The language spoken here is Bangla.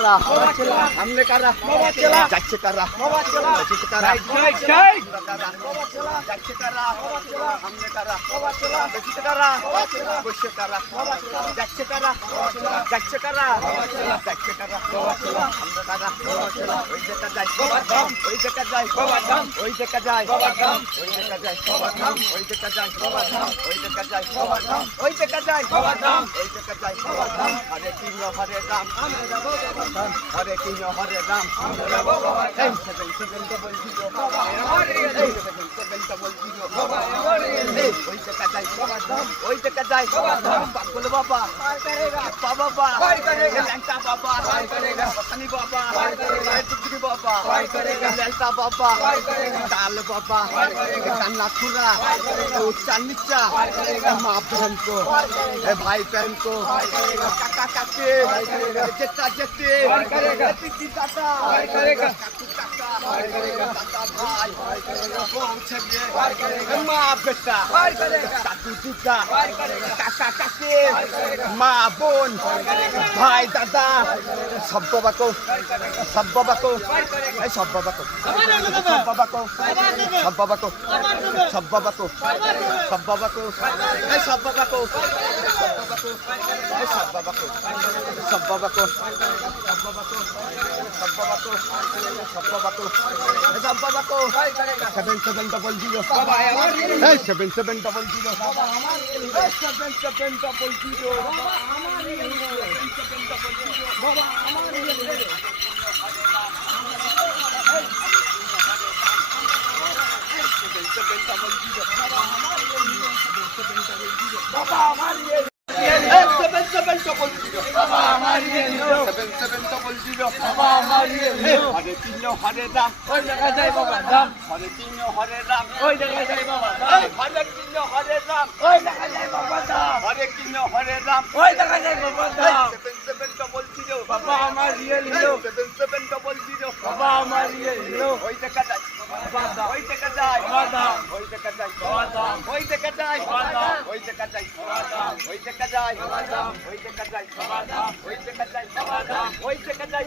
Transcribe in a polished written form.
हमने करा जाচ্ছে करा जाচ্ছে करा जाচ্ছে करा हमने करा जाচ্ছে करा বসে करा যাচ্ছে करा যাচ্ছে करा যাচ্ছে करा আমরা करा ওই জায়গা যাই ওই জায়গা যাই ওই জায়গা যাই ওই জায়গা যাই ওই জায়গা যাই ওই জায়গা যাই ওই জায়গা যাই ওই জায়গা যাই হরে কৃষ্ণ হরে রাম হরে কৃষ্ণ হরে রাম এই সেভেন সেভেন ডবল জিরো এই সেভেন সেভেন ডবল জিরো এই ওই জায়গা যাই ওই জায়গা যাই পাগল বাবা বাবা ল্যাংটা বাবা পতানি বাবা টুকরি বাবা ল্যাংটা বাবা তাল বাবা কান্না খুরা উচ্চার নিচ্চা মা बहन को भाई बहन को काका काके जेठा जेठे पिटी दादा काकू काका दादा भाई बहू छगे माँ बेटा काकू जीजा काका काके माँ बोन भाई दादा सब बाबा को सब बाबा को सब बाबा को सब बाबा को सब बाबा को सब बाबा को सब बाबा को सब बाबा को सब बाबा को सब बाबा को सब बाबा को सब बाबा को सब बाबा को सब बाबा को 7700 7700 बाबा हमारी सेवन सेवन डबल जीरो बाबा हमारी सेवन सेवन डबल जीरो बाबा हमारी हरे तीनों हरे राम ओई जगह जाए बाबा राम हरे तीनों हरे राम ओई जगह जाए बाबा हरे तीनों हरे राम ओई जगह जाए बाबा हरे तीनों हरे राम ओई जगह जाए बाबा सेवन सेवन डबल जीरो बाबा हमारी सेवन सेवन डबल जीरो बाबा हमारी ओई जगह जाए ওই টাকা যায় ওই টাকা যায় ওই টাকা যায় ওই টাকা যায় ওই টাকা যায় ওই টাকা যায় ওই টাকা যায় ওই টাকা যায়